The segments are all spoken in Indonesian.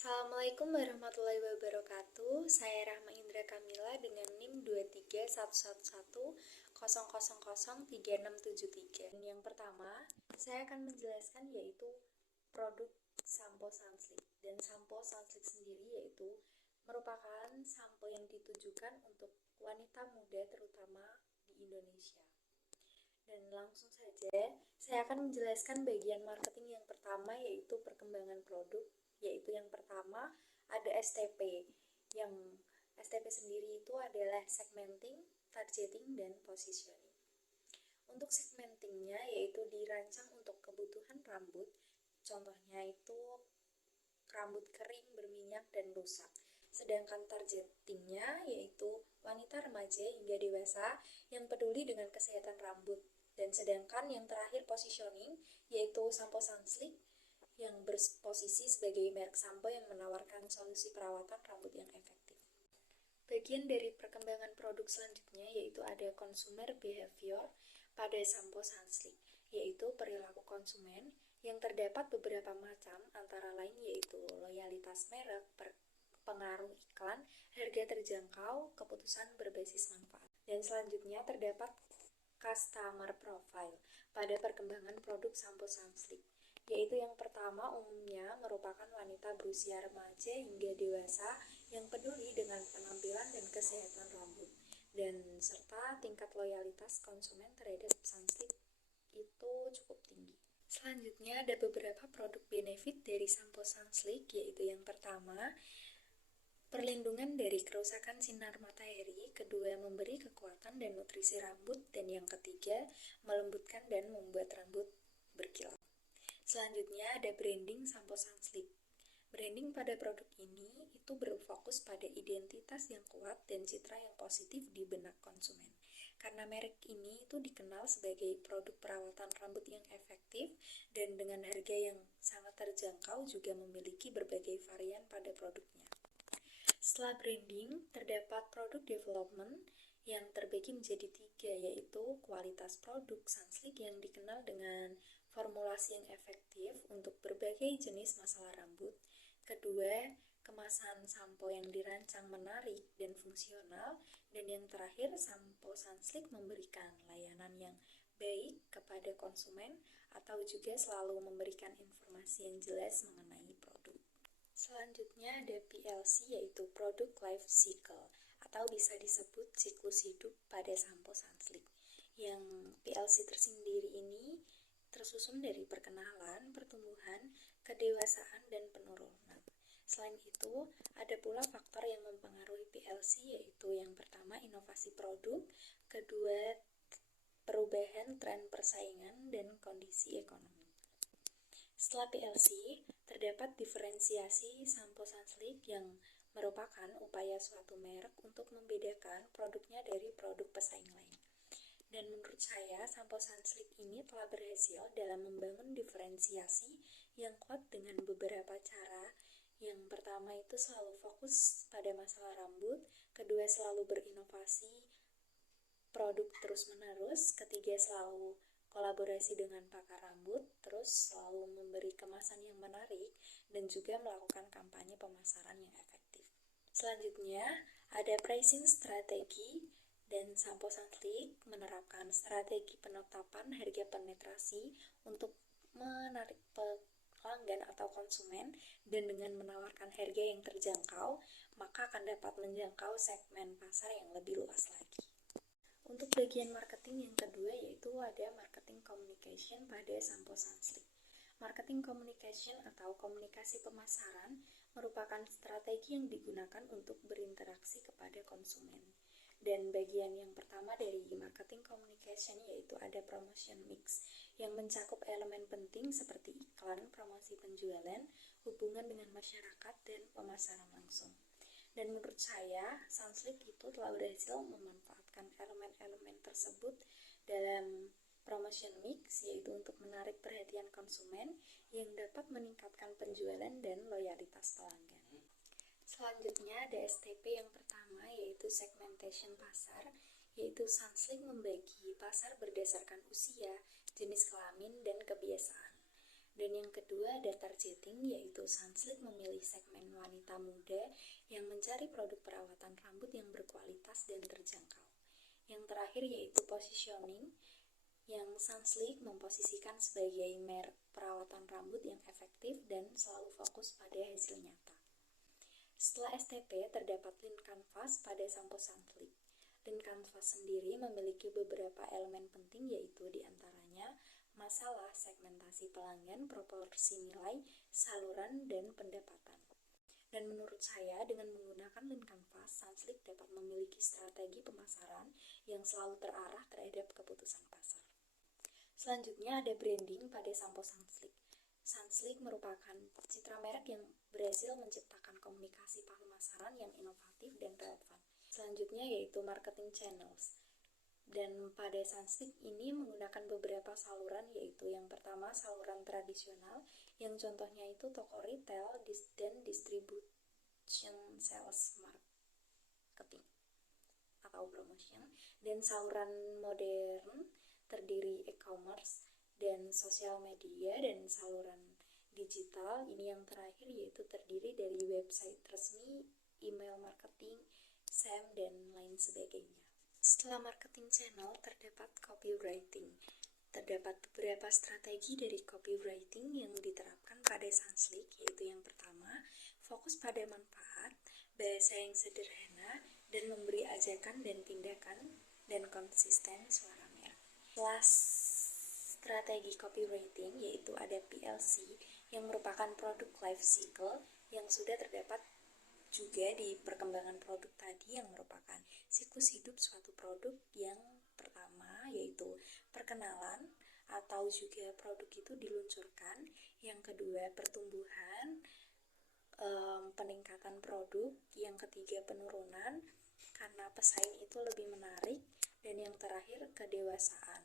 Assalamualaikum warahmatullahi wabarakatuh. Saya Rahma Indra Kamila dengan NIM 2311100003673. Yang pertama, saya akan menjelaskan yaitu produk sampo Sunsilk. Dan sampo Sunsilk sendiri yaitu merupakan sampo yang ditujukan untuk wanita muda terutama di Indonesia. Dan langsung saja, saya akan menjelaskan bagian marketing yang pertama yaitu perkembangan produk. Yaitu yang pertama ada STP. Yang STP sendiri itu adalah segmenting, targeting, dan positioning. Untuk segmentingnya yaitu dirancang untuk kebutuhan rambut. Contohnya itu rambut kering, berminyak, dan rusak. Sedangkan targetingnya yaitu wanita remaja hingga dewasa yang peduli dengan kesehatan rambut. Dan sedangkan yang terakhir positioning yaitu sampo Sunsilk yang berposisi sebagai merek sampo yang menawarkan solusi perawatan rambut yang efektif. Bagian dari perkembangan produk selanjutnya yaitu ada consumer behavior pada sampo Sunsilk, yaitu perilaku konsumen yang terdapat beberapa macam, antara lain yaitu loyalitas merek, pengaruh iklan, harga terjangkau, keputusan berbasis manfaat. Dan selanjutnya terdapat customer profile pada perkembangan produk sampo Sunsilk, yaitu yang pertama umumnya merupakan wanita berusia remaja hingga dewasa yang peduli dengan penampilan dan kesehatan rambut, dan serta tingkat loyalitas konsumen terhadap Sunsilk itu cukup tinggi. Selanjutnya ada beberapa produk benefit dari sampo Sunsilk, yaitu yang pertama perlindungan dari kerusakan sinar matahari, kedua memberi kekuatan dan nutrisi rambut, dan yang ketiga melembutkan dan membuat rambut berkilau. Selanjutnya ada branding sampo Sunsilk. Branding pada produk ini itu berfokus pada identitas yang kuat dan citra yang positif di benak konsumen. Karena merek ini itu dikenal sebagai produk perawatan rambut yang efektif dan dengan harga yang sangat terjangkau, juga memiliki berbagai varian pada produknya. Setelah branding, terdapat produk development yang terbagi menjadi 3, yaitu kualitas produk Sunsilk yang dikenal dengan formulasi yang efektif untuk berbagai jenis masalah rambut. Kedua, kemasan sampo yang dirancang menarik dan fungsional. Dan yang terakhir, sampo Sunsilk memberikan layanan yang baik kepada konsumen atau juga selalu memberikan informasi yang jelas mengenai produk. Selanjutnya ada PLC, yaitu Product Life Cycle, atau bisa disebut siklus hidup pada sampo Sunsilk. Yang PLC tersendiri ini tersusun dari perkenalan, pertumbuhan, kedewasaan, dan penurunan. Selain itu, ada pula faktor yang mempengaruhi PLC, yaitu yang pertama inovasi produk, kedua perubahan tren persaingan, dan kondisi ekonomi. Setelah PLC, terdapat diferensiasi sampo Sunsilk yang merupakan upaya suatu merek untuk membedakan produknya dari produk pesaing lain. Dan menurut saya, sampo Sunsilk ini telah berhasil dalam membangun diferensiasi yang kuat dengan beberapa cara. Yang pertama itu selalu fokus pada masalah rambut, kedua selalu berinovasi produk terus-menerus, ketiga selalu kolaborasi dengan pakar rambut, terus selalu memberi kemasan yang menarik, dan juga melakukan kampanye pemasaran yang efektif. Selanjutnya, ada pricing strategi, dan sampo Sunsilk menerapkan strategi penetapan harga penetrasi untuk menarik pelanggan atau konsumen, dan dengan menawarkan harga yang terjangkau, maka akan dapat menjangkau segmen pasar yang lebih luas lagi. Untuk bagian marketing yang kedua yaitu ada marketing communication pada sampo Sunsilk. Marketing communication atau komunikasi pemasaran merupakan strategi yang digunakan untuk berinteraksi kepada konsumen. Dan bagian yang pertama dari marketing communication yaitu ada promotion mix yang mencakup elemen penting seperti iklan, promosi penjualan, hubungan dengan masyarakat, dan pemasaran langsung. Dan menurut saya, Sunsilk itu telah berhasil memanfaatkan elemen-elemen tersebut dalam promotion mix, yaitu untuk menarik perhatian konsumen yang dapat meningkatkan penjualan dan loyalitas pelanggan. Selanjutnya ada STP yang pertama yaitu segmentation pasar, yaitu Sunsilk membagi pasar berdasarkan usia, jenis kelamin, dan kebiasaan. Dan yang kedua ada targeting, yaitu Sunsilk memilih segmen wanita muda yang mencari produk perawatan rambut yang berkualitas dan terjangkau. Yang terakhir yaitu positioning, yang Sunsilk memposisikan sebagai merek perawatan rambut yang efektif dan selalu fokus pada hasil nyata. Setelah STP, terdapat Lean Canvas pada sampo Sunsilk. Lean Canvas sendiri memiliki beberapa elemen penting, yaitu diantaranya masalah segmentasi pelanggan, proporsi nilai, saluran, dan pendapatan. Dan menurut saya, dengan menggunakan Lean Canvas, Sunsilk dapat memiliki strategi pemasaran yang selalu terarah terhadap keputusan pasar. Selanjutnya ada branding pada sampo Sunsilk. Sunsilk merupakan citra merek yang berhasil menciptakan komunikasi pemasaran yang inovatif dan relevan. Selanjutnya yaitu marketing channels. Dan pada Sunsilk ini menggunakan beberapa saluran, yaitu yang pertama saluran tradisional, yang contohnya itu toko retail dan distribution sales marketing atau promotion, dan saluran modern terdiri e-commerce dan sosial media, dan saluran digital ini yang terakhir yaitu terdiri dari website resmi, email marketing, SEM, dan lain sebagainya. Setelah marketing channel, terdapat copywriting. Terdapat beberapa strategi dari copywriting yang diterapkan pada Sunsilk, yaitu yang pertama, fokus pada manfaat, bahasa yang sederhana, dan memberi ajakan dan tindakan, dan konsisten suara merek. Setelah strategi copywriting, yaitu ada PLC, yang merupakan produk life cycle yang sudah terdapat juga di perkembangan produk tadi, yang merupakan siklus hidup suatu produk. Yang pertama yaitu perkenalan atau juga produk itu diluncurkan. Yang kedua pertumbuhan, peningkatan produk. Yang ketiga penurunan karena pesaing itu lebih menarik. Dan yang terakhir kedewasaan.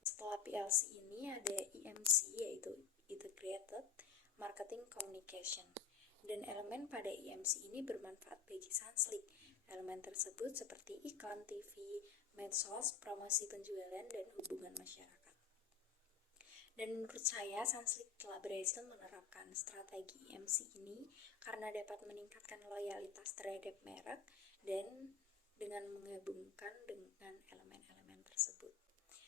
Setelah PLC ini ada IMC, yaitu Integrated Marketing Communication. Dan elemen pada IMC ini bermanfaat bagi Sunsilk. Elemen tersebut seperti iklan TV, medsos, promosi penjualan, dan hubungan masyarakat. Dan menurut saya, Sunsilk telah berhasil menerapkan strategi IMC ini karena dapat meningkatkan loyalitas terhadap merek dan dengan menggabungkan dengan elemen-elemen tersebut.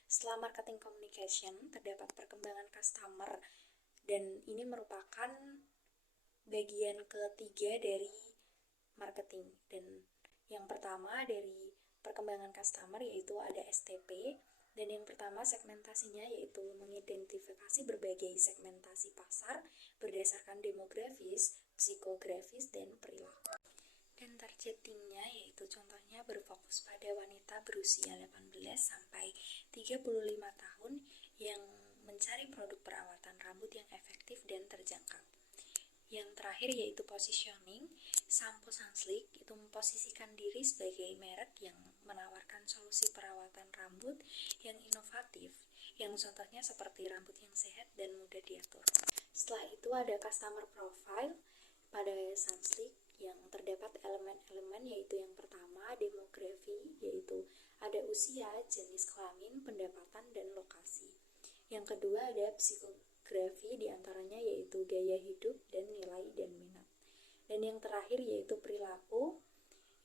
Setelah marketing communication, terdapat perkembangan customer, dan ini merupakan bagian ketiga dari marketing. Dan yang pertama dari perkembangan customer yaitu ada STP, dan yang pertama segmentasinya yaitu mengidentifikasi berbagai segmentasi pasar berdasarkan demografis, psikografis, dan perilaku. Dan targetingnya yaitu contohnya berfokus pada wanita berusia 18 sampai 35 tahun yang mencari produk perawatan rambut yang efektif dan terjangkau. Yang terakhir yaitu positioning. Sampo Sunsilk itu memposisikan diri sebagai merek yang menawarkan solusi perawatan rambut yang inovatif, yang contohnya seperti rambut yang sehat dan mudah diatur. Setelah itu ada customer profile pada Sunsilk, yang terdapat elemen-elemen yaitu yang pertama demografi, yaitu ada usia, jenis kelamin, pendapatan, dan lokasi. Yang kedua ada psikografi, diantaranya yaitu gaya hidup dan nilai dan minat. Dan yang terakhir yaitu perilaku,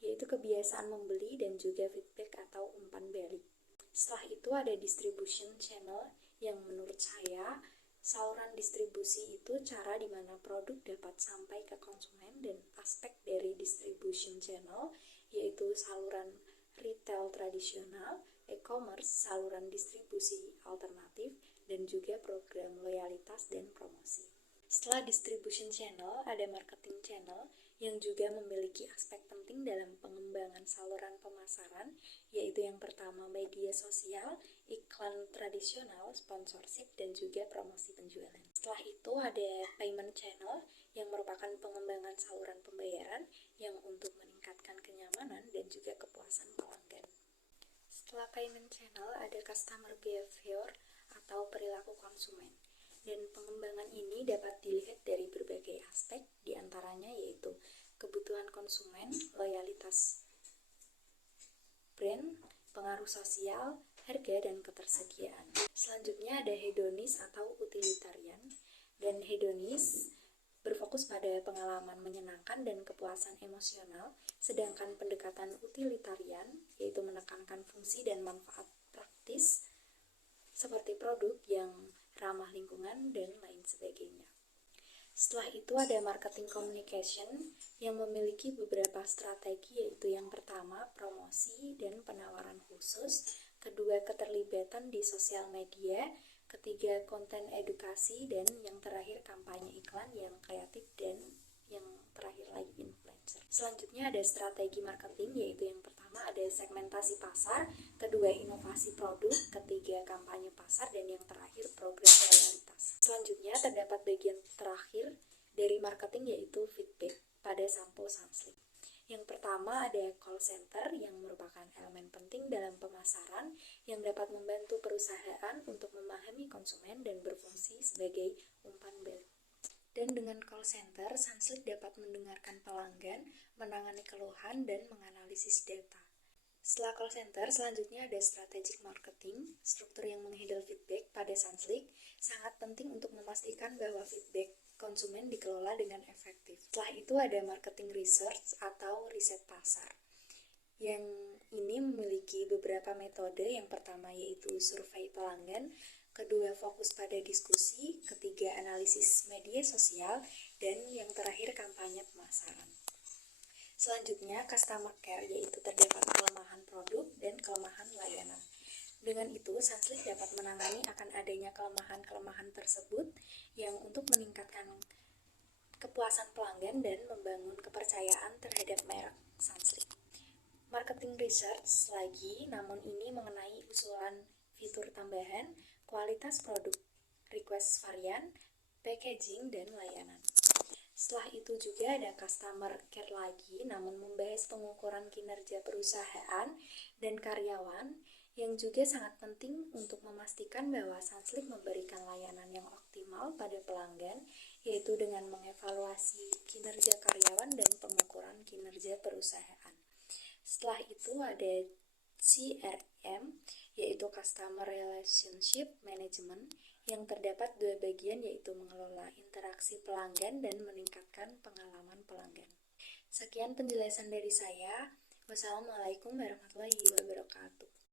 yaitu kebiasaan membeli dan juga feedback atau umpan balik. Setelah itu ada distribution channel, yang menurut saya saluran distribusi itu cara di mana produk dapat sampai ke konsumen, dan aspek dari distribution channel yaitu saluran retail tradisional, e-commerce, saluran distribusi alternatif, dan juga program loyalitas dan promosi. Setelah distribution channel, ada marketing channel yang juga memiliki aspek penting dalam pengembangan saluran pemasaran, yaitu yang pertama media sosial, iklan tradisional, sponsorship, dan juga promosi penjualan. Setelah itu ada payment channel yang merupakan pengembangan saluran pembayaran yang untuk meningkatkan kenyamanan dan juga kepuasan pelanggan. Setelah payment channel ada customer behavior atau perilaku konsumen. Dan pengembangan ini dapat dilihat dari berbagai aspek, diantaranya yaitu kebutuhan konsumen, loyalitas brand, pengaruh sosial, harga, dan ketersediaan. Selanjutnya ada hedonis atau utilitarian. Dan hedonis berfokus pada pengalaman menyenangkan dan kepuasan emosional, sedangkan pendekatan utilitarian yaitu menekankan fungsi dan manfaat praktis seperti produk yang ramah lingkungan dan lain sebagainya. Setelah itu ada marketing communication yang memiliki beberapa strategi, yaitu yang pertama promosi dan penawaran khusus, kedua keterlibatan di sosial media, ketiga konten edukasi, dan yang terakhir kampanye iklan yang kreatif, dan yang terakhir lagi influencer. Selanjutnya ada strategi marketing, yaitu yang pertama ada segmentasi pasar, kedua inovasi produk, ketiga kampanye pasar, dan yang terakhir program loyalitas. Selanjutnya terdapat bagian terakhir dari marketing, yaitu feedback pada sampo Sunsilk. Yang pertama ada call center yang merupakan elemen penting dalam pemasaran yang dapat membantu perusahaan untuk memahami konsumen dan berfungsi sebagai umpan balik. Dan dengan call center, Sunsilk dapat mendengarkan pelanggan, menangani keluhan, dan menganalisis data. Setelah call center, selanjutnya ada strategic marketing, struktur yang menghandle feedback pada Sunsilk sangat penting untuk memastikan bahwa feedback konsumen dikelola dengan efektif. Setelah itu ada marketing research atau riset pasar. Yang ini memiliki beberapa metode, yang pertama yaitu survei pelanggan, kedua fokus pada diskusi, ketiga analisis media sosial, dan yang terakhir kampanye pemasaran. Selanjutnya customer care, yaitu terdapat kelemahan produk dan kelemahan layanan. Dengan itu, Sunsilk dapat menangani akan adanya kelemahan-kelemahan tersebut yang untuk meningkatkan kepuasan pelanggan dan membangun kepercayaan terhadap merek Sunsilk. Marketing research lagi, namun ini mengenai usulan fitur tambahan, kualitas produk, request varian, packaging, dan layanan. Setelah itu juga ada customer care lagi, namun membahas pengukuran kinerja perusahaan dan karyawan, yang juga sangat penting untuk memastikan bahwa Sunsilk memberikan layanan yang optimal pada pelanggan, yaitu dengan mengevaluasi kinerja karyawan dan pengukuran kinerja perusahaan. Setelah itu ada CRM, yaitu Customer Relationship Management, yang terdapat dua bagian, yaitu mengelola interaksi pelanggan dan meningkatkan pengalaman pelanggan. Sekian penjelasan dari saya. Wassalamualaikum warahmatullahi wabarakatuh.